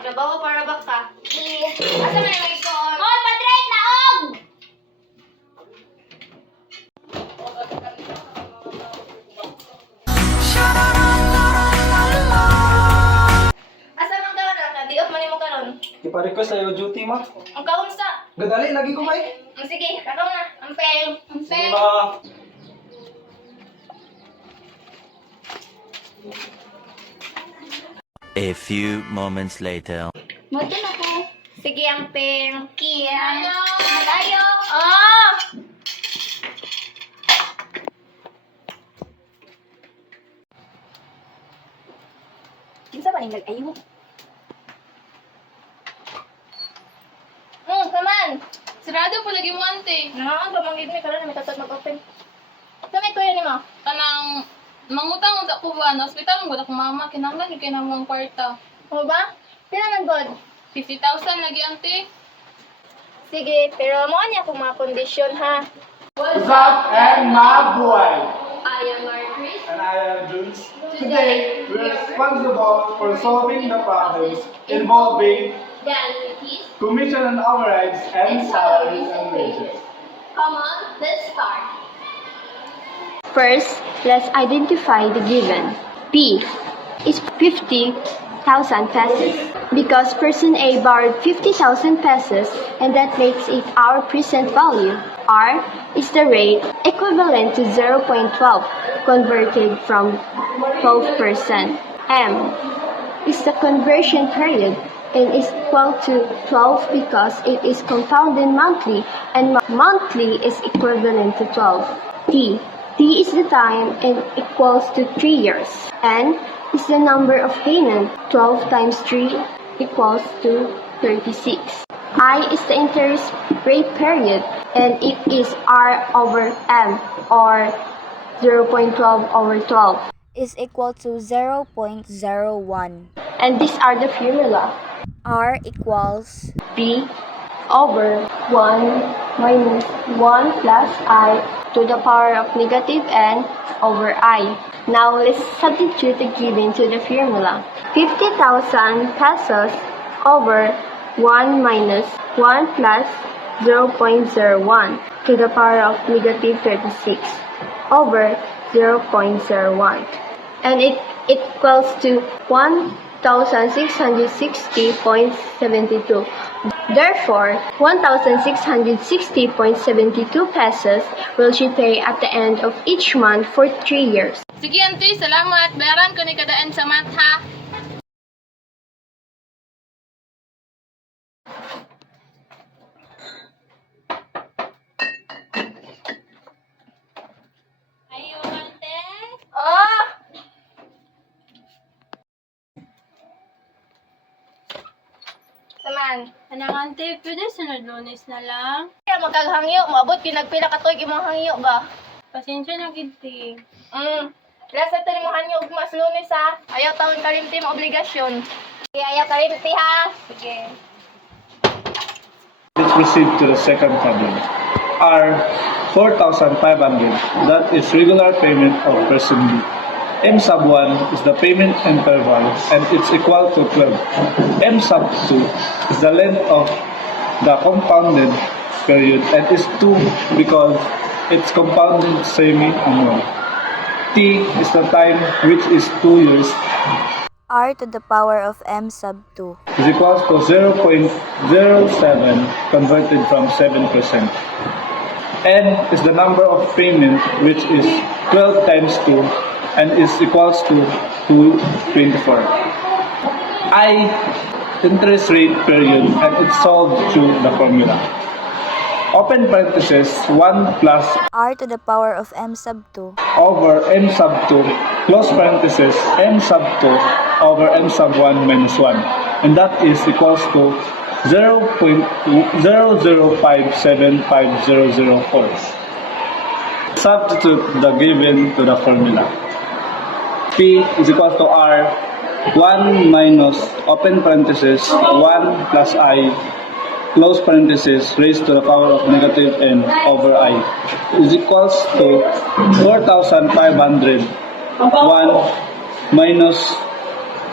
magtrabaho para ba ka? Asa man yung ikon? Hoy, patrate na og! Asa man ka na? Di off man mo karon. Ipa-request sa'yo duty, ma. Ang kaunsa? Gadali, lagi ko may. Sige, kakaw na. Ampeng. Sige, ma. A few moments later. Moto na ko. Sige, ampeng. Kia. Malayo! Oh! Kinsa ba ning nag-ayo? Come on. Sarado po lagi mo, ante. Nangangan ba manggid mi karon na may tatot mag-open. Kamay ko yan ni mo. Kanang mangutang-utang ko ba? Na hospital mo ko mama. Kinanglan yung kinamang kwarta. Ano ba? Pila man god? 50,000 lagi, ante. Sige, pero mo niya kung mga kondisyon ha. What's up, and my boy? I am Maricris. And I am Jules. Today, we're responsible for solving the problems involving The annuities. commission and overrides and salaries and wages. Come on, let's start. First, let's identify the given. P is 50,000 pesos because person A borrowed 50,000 pesos and that makes it our present value. R is the rate equivalent to 0.12 converted from 12%. M is the conversion period and is equal to 12 because it is compounded monthly and monthly is equivalent to 12. T is the time and equals to 3 years. N is the number of payment. 12 times 3 equals to 36. I is the interest rate period and it is R over M or 0.12 over 12 is equal to 0.01. and these are the formula. R equals B over 1 minus 1 plus I to the power of negative n over I. Now let's substitute the given to the formula. 50,000 pesos over 1 minus 1 plus 0.01 to the power of negative 36 over 0.01. And it equals to 1,660.72. Therefore, 1,660.72 pesos will she pay at the end of each month for 3 years. Sige, ante. Salamat. Bayaran ko ni kadaan sa math, ha? Ayo, ante. Oh! Saman. Anang ante, pwede sunod lunes na lang. Kaya magkaghangyo, maabot kinagpila ka to'y imong hangyo ba? Pasensya na, ginti. Last na mo hangyo ug mas lunes ha. Ayaw taon kalimti mo obligasyon. Sige, ayaw kalimti ha. Sige. Let's proceed to the second problem. R, 4,500. That is regular payment of person B. M sub 1 is the payment interval and it's equal to 12. M sub 2 is the length of the compounded period and is 2 because it's compounded semi-annual. T is the time which is 2 years R to the power of M sub 2. is equals to 0.07 converted from 7%. N is the number of payment which is 12 times 2 and is equals to 224. I interest rate period and it's solved through the formula. Open parenthesis 1 plus R to the power of M sub 2 over M sub 2 close parenthesis M sub 2 over M sub 1 minus 1 and that is equals to 0.005750004. Substitute the given to the formula. P is equal to R 1 minus open parenthesis 1 plus I close parenthesis raised to the power of negative n over I is equals to 4,500 1 minus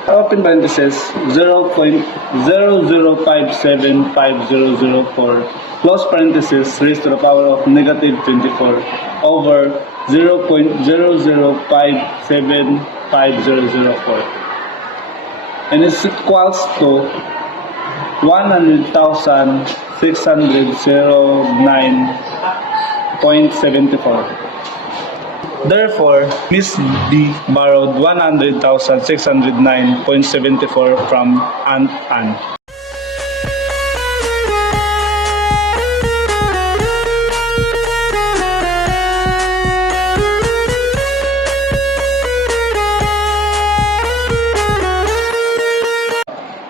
open parenthesis 0.00575004 close parenthesis raised to the power of negative 24 over 0.00575004 and it's equals to 100,609.74. Therefore, Miss B borrowed 100,609.74 from Aunt Anne.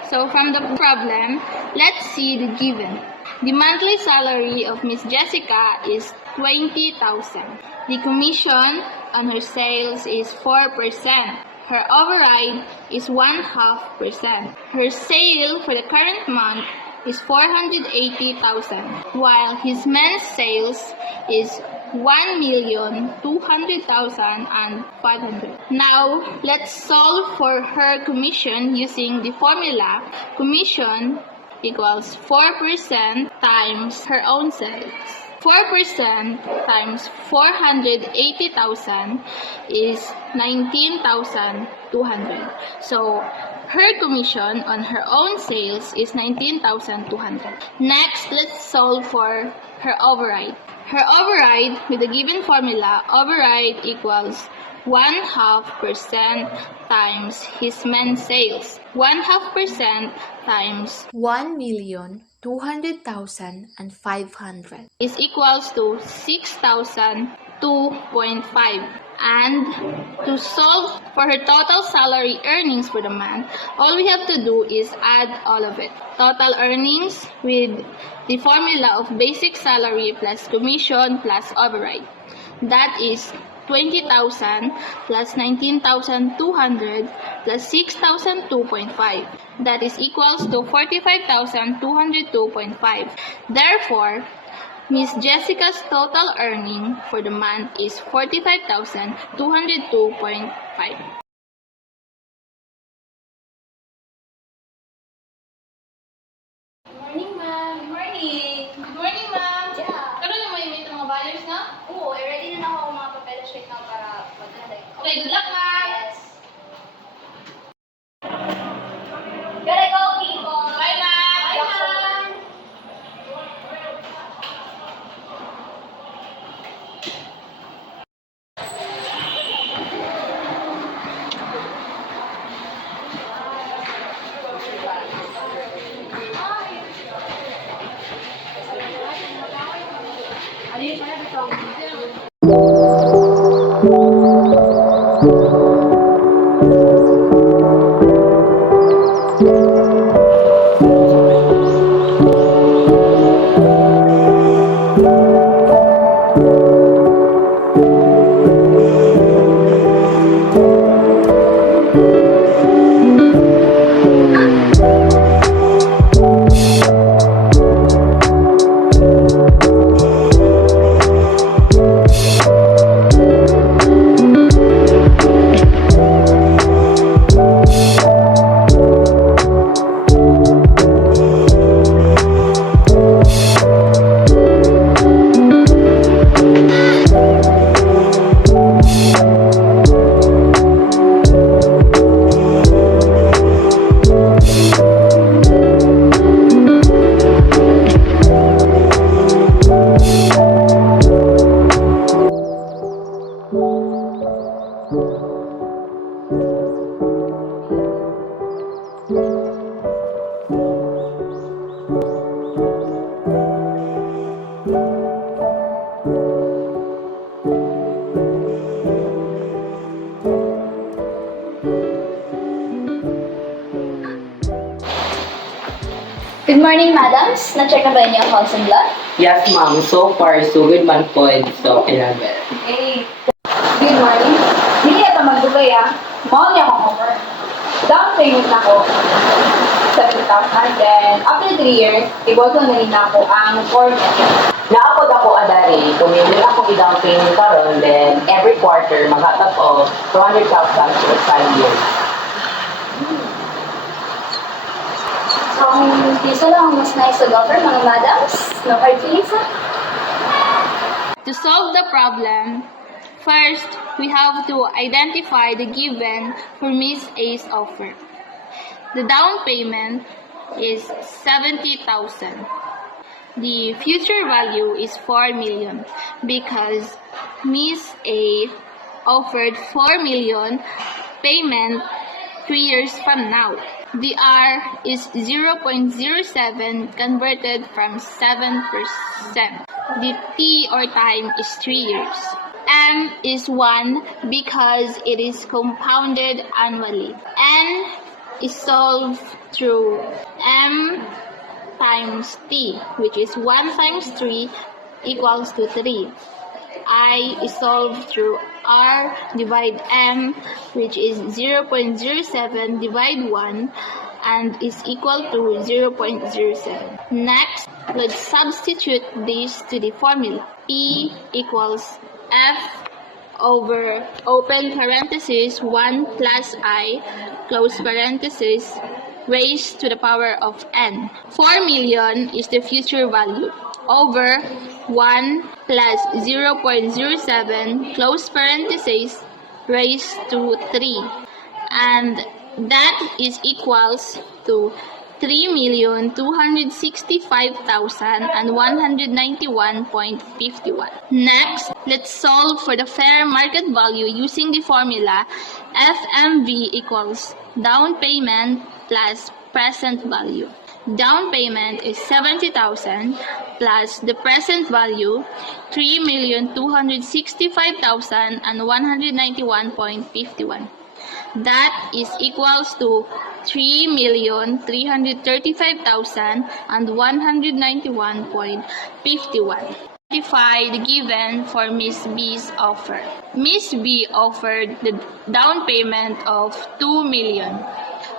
So from the problem, let's see the given. The monthly salary of Miss Jessica is 20,000. The commission on her sales is 4%. Her override is 0.5%. Her sale for the current month is 480,000, while his men's sales is 1,200,500. Now, let's solve for her commission using the formula commission equals 4% times her own sales. 4% times 480,000 is 19,200. So, her commission on her own sales is 19,200. Next, let's solve for her override. Her override with the given formula, override equals 0.5% times his men's sales. 0.5% times 1,200,500 is equals to 6,002.5. And to solve for her total salary earnings for the month, all we have to do is add all of it. Total earnings with the formula of basic salary plus commission plus override. That is 20,000 plus 19,200 plus 6,002.5. That is equals to 45,202.5. Therefore, Miss Jessica's total earning for the month is 45,202.5. Morning, ma'am. Good morning. Good morning, ma'am. Yeah. Karoon na may meet ng mga buyers na? Oo, ready na ako mga papeles right now para maganda. Okay, good luck, ma'am. Yes. Gotta go, people. Bye, ma'am. Bye, ma'am. Good morning, madams. Na-check na ba niyo ang house and lot? Yes, ma'am. So far, so good man po. So, kailangan. Okay. Good morning. Hindi ito mag-dugay Mahal niya akong offer. Down payment na ko. 7,000. Then, after 3 years, iboto na rin ako ang 4 Naapod ako adari. Tumili ako i-down payment karon. Then, every quarter, maghatap of 200,000 for 5 years. piso lang ang mas nice to offer, mga madams. No hard feelings, ha? To solve the problem, first, we have to identify the given for Miss A's offer. The down payment is 70,000. The future value is 4 million because Miss A offered 4 million payment 3 years from now. The R is 0.07 converted from 7%. The T or time is 3 years. M is 1 because it is compounded annually. N is solved through M times T, which is 1 times 3 equals to 3. I is solved through R divide M, which is 0.07 divide 1 and is equal to 0.07. Next, let's substitute this to the formula. P equals F over open parenthesis 1 plus I close parenthesis raised to the power of n. 4 million is the future value over 1 plus 0.07 close parenthesis raised to 3, and that is equals to 3,265,191.51. Next, let's solve for the fair market value using the formula FMV equals down payment plus present value. Down payment is 70,000 plus the present value 3,265,191.51. That is equals to 3,335,191.51. Identify the given for Miss B's offer. Miss B offered the down payment of 2 million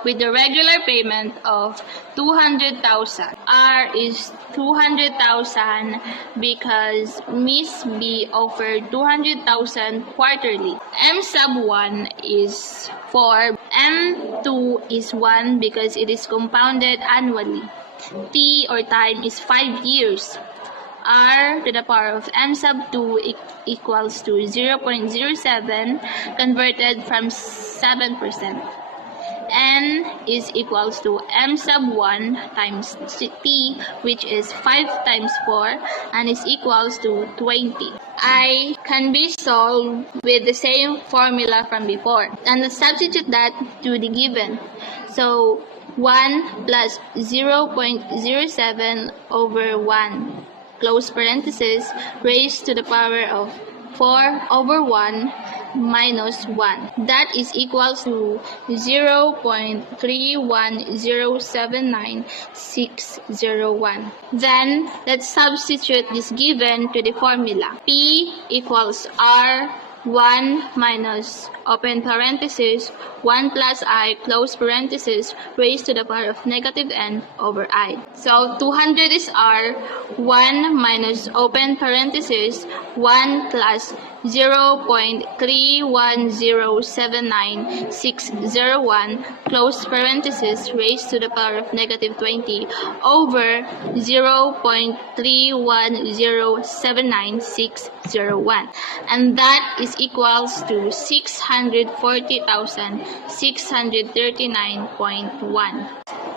with the regular payment of 200,000. R is 200,000 because Miss B offered 200,000 quarterly. M sub 1 is 4. M2 is 1 because it is compounded annually. T or time is 5 years. R to the power of M sub 2 equals to 0.07 converted from 7%. N is equals to M sub 1 times T, which is 5 times 4 and is equals to 20. I can be solved with the same formula from before and substitute that to the given. So 1 plus 0.07 over 1 close parenthesis raised to the power of 4 over 1 minus 1. That is equals to 0.31079,601. Then, let's substitute this given to the formula. P equals R 1 minus open parenthesis 1 plus I close parenthesis raised to the power of negative n over I. So 200 is R, 1 minus open parenthesis 1 plus 0.31079,601 close parenthesis raised to the power of negative 20 over 0.31079,601, and that is equals to 640,639.1.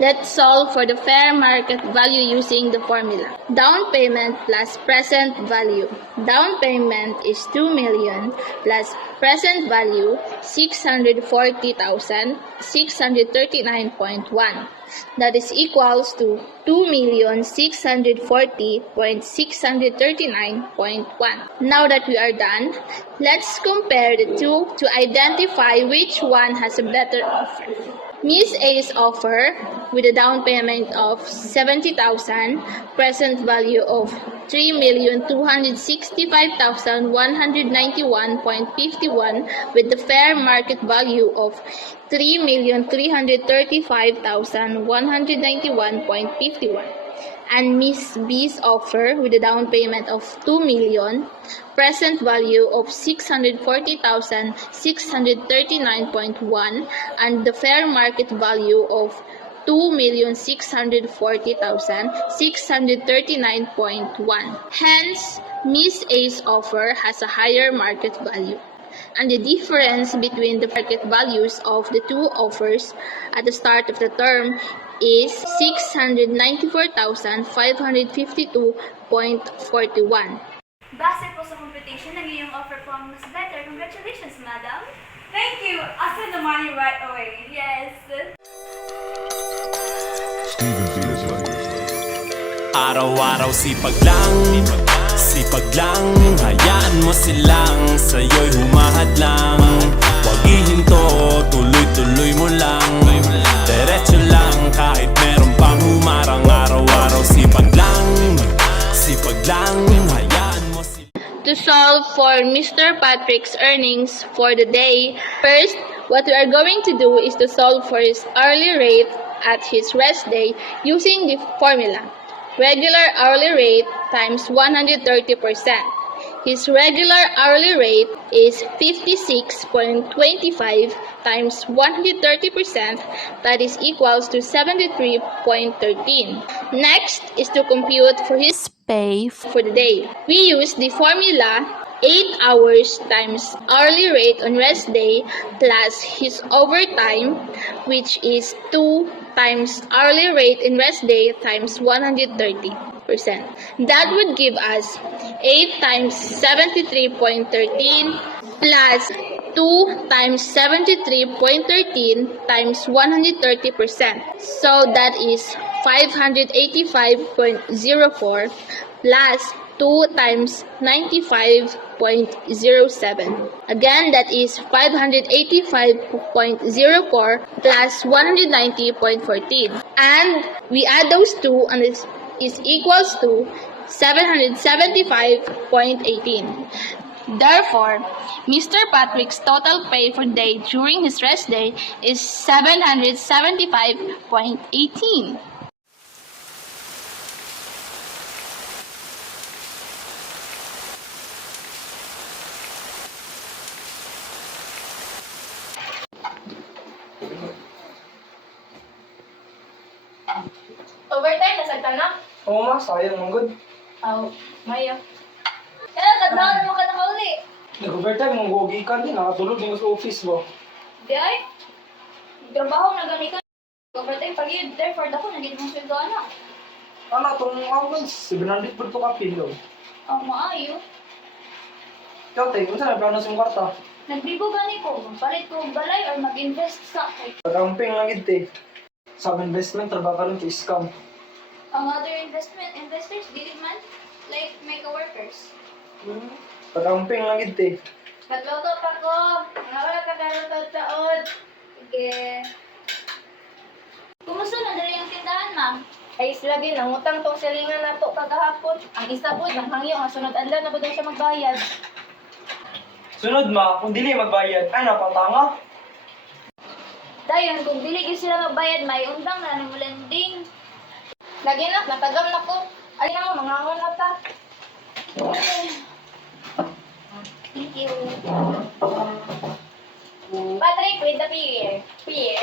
Let's solve for the fair market value using the formula. Down payment plus present value. Down payment is 2 million plus present value 640,639.1. That is equals to 2,640,639.1. Now that we are done, let's compare the two to identify which one has a better offer. Miss A's offer with a down payment of 70,000, present value of 3,265,191.51 with the fair market value of 3,335,191.51. And Miss B's offer with a down payment of 2 million, present value of 640,639.1 and the fair market value of 2,640,639.1. Hence, Miss A's offer has a higher market value. And the difference between the market values of the two offers at the start of the term is 694,552.41. Base po sa computation, ang iyong offer po ang mas better. Congratulations, madam! Thank you! I'll send the money right away. Yes! Araw-araw sipag lang, hayaan mo silang sa'yo'y humahadlang. Huwag ihinto, tuloy-tuloy mo lang, diretso lang kahit meron pang humarang. Araw-araw sipag lang, hayaan mo silang. To solve for Mr. Patrick's earnings for the day, first, what we are going to do is to solve for his hourly rate at his rest day using the formula. Regular hourly rate times 130%. His regular hourly rate is 56.25 times 130%, that is equals to 73.13. Next is to compute for his pay for the day. We use the formula 8 hours times hourly rate on rest day plus his overtime, which is 2 times hourly rate in rest day times 130%. That would give us 8 times 73.13 plus 2 times 73.13 times 130%. So that is 585.04 plus 2 times 95.07. Again, that is 585.04 plus 190.14. And we add those two and it is equals to 775.18. Therefore, Mr. Patrick's total pay for the day during his rest day is 775.18. Overtime, nasagtan na? Oo ma, sayang mong good. Maya. Kaya, kadaan mo ka nakauli. Nag-overtime mong gogi ka din, nakatulog din sa office mo. Di ay? Trabaho na gani ka. Overtime, pag-i, therefore, dako, naging mong sweldo na. Ano, itong hours, 700 per to ka pilo. Maayo. Ikaw, te, kung saan na plano sa kwarta? Nagbibo gani ko, magpalit ko og balay or mag-invest sa kay. Pag-amping lang ite. Sa investment, trabaho ka rin to scam. Ang other investors, dili man, like my coworkers. Pag-amping lang ite. Katloto pa ko, nga wala ka karotod-taod. Sige. Kumusta na dali ang tindahan, ma'am? Ay, sila din, nangutang tong silingan na to kagahapon. Ang isa po, nanghangyo, ang sunod adlaw na ba daw siya magbayad? Sunod ma, kung dili magbayad, ay napatanga. Dayon, kung dili gyud sila magbayad, may undang na ng landing. Lagi na, natagam na ko. Ay na mo, mangangon na ta. Thank you. Patrick, with the beer. Beer.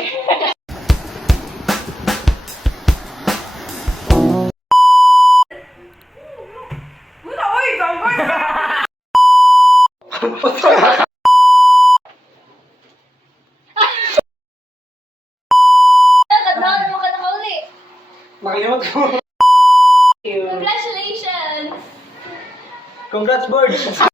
Kadaan mo ka nakauli. Makilimot ko. Congratulations! Congrats, board!